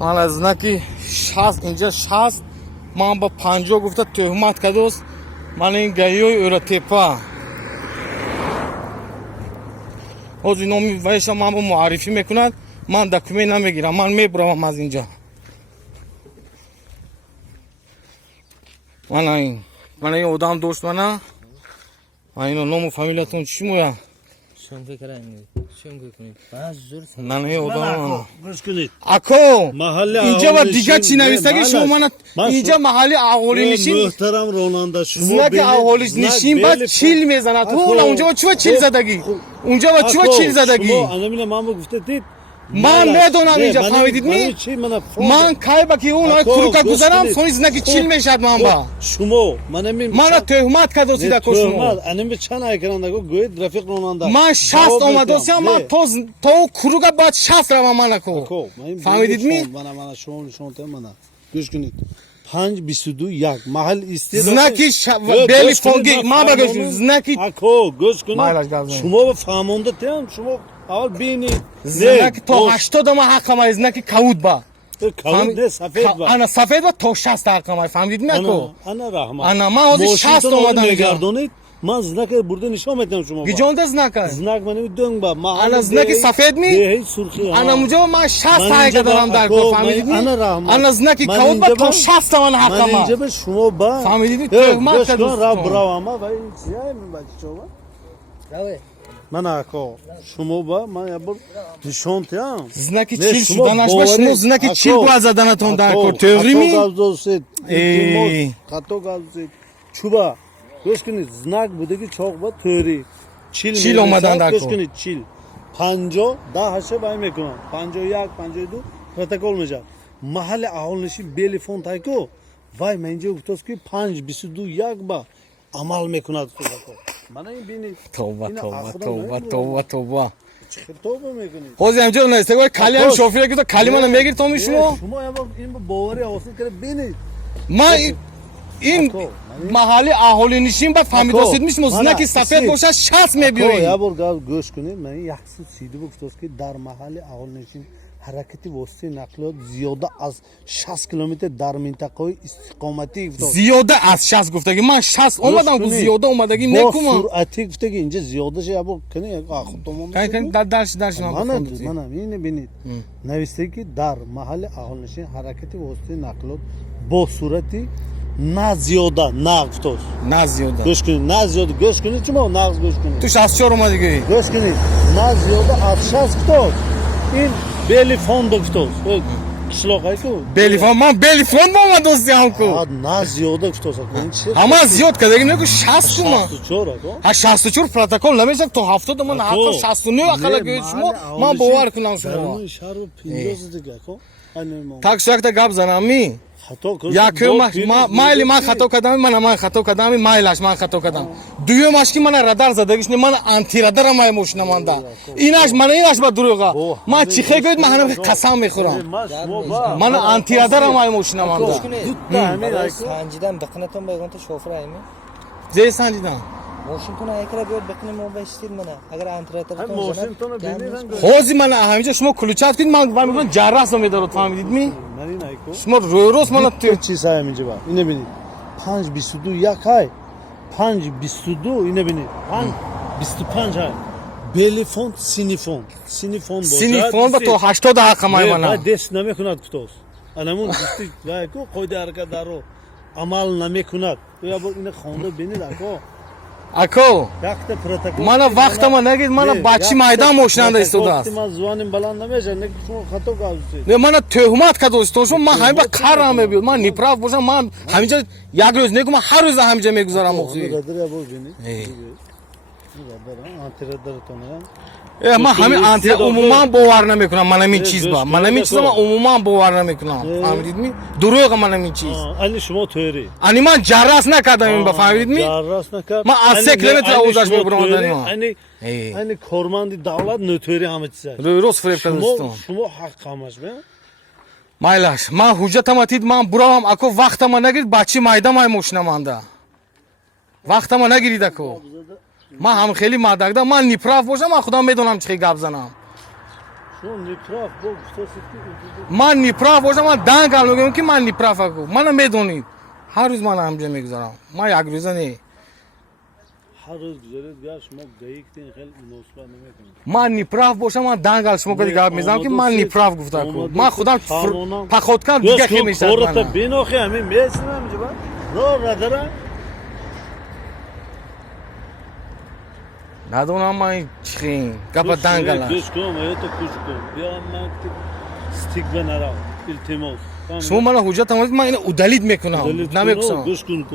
من از نکی 60 اینجا 60 من با 50 گفته تهمت کردوست من این گیوی اوراتیپا از اینو میوایشم من با معرفی میکند من دکمه نمیگیرم من میبرم از اینجا من این آدم دوست من اینو نام فامیلتون چی مویا شون فکر کنید باز زور من این آدم گوش کنید اکو محل اینجا با دیگه چی نه، نویسته شما من اینجا محلی اهالی نشین محترم راننده شما زنک اهالیش نشین بعد چیل میزنه تو اونجا با چی چیل زدگی اونجا با چی چیل زدگی شما الان من گفته دید من میدونم اینجا فهمیدید می من کای با کی اون کروکا گذارم سونی زنک چیل میشد من با شما من تهمت کرد سیدا کو شما الان به چند ایکران نگو گوید رفیق راننده من 60 اومدوسم من تو کروکا بعد 60 رو من کو فهمیدید می من شما نشون من گوش کنید 5-22 محل استید زنکی بیلی فونگی ما بگوش زنکی اکو گوش کنید شما به فهمونده تیم شما اول بینید زنکی تو 80 ما حق ما زنکی کود با کود سفید با انا سفید با تو 60 حق ما فهمیدید می کو انا رحمت انا ما از 60 اومدم میگردونید من زنک برده نشون میدم شما گیجونده زنک زنک منو دونگ با ما انا زنکی سفید می هیچ سرخی انا اونجا من 60 حق دارم در کو فهمیدید می انا زنکی کود با تو 60 من حق ما من اینجا به شما با فهمیدید تهمت کرد برا ما وای چیه من بچه شما من اکو شما با من یه بار نشون تیم زنکی چیل شدنش باش نو زنکی چیل کو از زدنتون در کو تئوری می خطو گازید چوبا گوش کنید زنک بوده که چاق با تئوری چیل اومدن در گوش کو کنید چیل 50 10 هشه بای میکنم 51 52 پروتکل میشه محل اهل نشین بیلی فون تایکو وای من اینجا گفتم که 5 22 یک با عمل میکند من این بینید توبه چه توبه میکنید خوزی همجور نیسته گوی کلی هم شوفیره که تو کلی منو میگیر تو میشمو شما این باوری حاصل کرده بینید من این محلی اهالی نشین بعد فهمیدوسید میشمو زنکی سفید باشه 60 میبیوی یه بار گوش کنید من یک سیدی گفتم که در محل اهالی نشین حرکتی واسطه نقلیات زیاده از 60 کیلومتر در منطقه استقامتی گفتم زیاده از 60 گفته که من 60 اومدم که زیاده اومدگی میکنم با سرعتی گفته که اینجا زیاده شه ابو کنی خودم کن درش من اینو ببینید نوشته که در محل اهالی نشین حرکتی واسطه نقلیات با سرعتی نه زیاده نه گفتم نه زیاده گوش کنید نه زیاده گوش کنید شما نقض گوش کنید تو 64 اومدگی گوش کنید نه زیاده از 60 گفتم این بیلی فون دکتر قشلاقای کو بیلی فون من بیلی فون با من دوستی هم کو نه زیاده گفتم همه زیاد کردگی میگه 60 کو من 64 ها 64 پروتکل نمیشه تو 70 من حتی 69 اقل گوید شما من باور کنم شما شهر 50 دیگه کو так шахта гап занам ми майли ман хато кардам ман хато кардам майлаш ман хато кардам дуюмаш ки мана радар задагиш не ман антирадарам май мошинаманда инаш ба дуруга ман чихе гӯед ман ҳанам қасам мехӯрам ман антирадарам май мошинаманда санҷидан биқинатон байгонта шофир айми зе санҷидан ماشینتون اگر بیاد بکنیم ما بشید منه اگر انتراتورتون ماشینتون ببینید خوزی من همینجا شما کلوچات کنید من میگم جراح میدارد فهمیدید می شما روز من تو چیز همینجا با اینو ببینید 5-22 یک های 5-22 اینو ببینید 5-25 های بیلی فون سینیفون با تو 80 حق مای من دست نمیکند کتوس انمون دستی لایکو قید حرکت دارو عمل نمیکند یا با این خونده ببینید اکو من وقت ما نگید من بچی میدان ماشیننده ایستاده است من زبانم بلند نمیشه نه شما خطا کردید نه من تهمت کردوست تو من همین با کارم میبود من نیپراف باشم من همینجا یک روز نگم من هر روز همینجا میگذارم مخزی من همین انتی عموما باور نمیکنم من همین چیز با من همین چیزا من عموما باور نمیکنم فهمیدید می دروغ من همین چیز علی شما توری انی من جراس نکردم این با فهمیدید می جراس نکرد من از 3 کیلومتر اوزش میبرم علی کارمند دولت نوتوری همه چیز روز فریب کردم شما حق همش به مایلاش من حجتم اتید من برام اكو وقت ما نگیرید بچی میدان مای ماشینمانده وقت ما نگیرید اكو من هم خیلی مدرک دارم من نیپراف باشم من خودم میدونم چه گپ زنم شو نیپراف با گفتاست که من نیپراف باشم من دنگم میگم که من نیپراف کو منو میدونید هر روز من همجا میگذارم من یک روزه نی هر روز گذارید گار شما گاییکتین خیلی مناسبت نمیکنید من نیپراف باشم من دنگل شما که دیگه میزنم که من نیپراف گفتم کو من خودم پخودکم دیگه خیلی میشد کورت من بینوخی همین میسنم جبا نه رداره ندونم من چی گپ دنگل گوش کن یا تو کوش کن بیا من استیک بنرا التماس شما من حجت من اینو ادلیت میکنم نمیگم گوش کن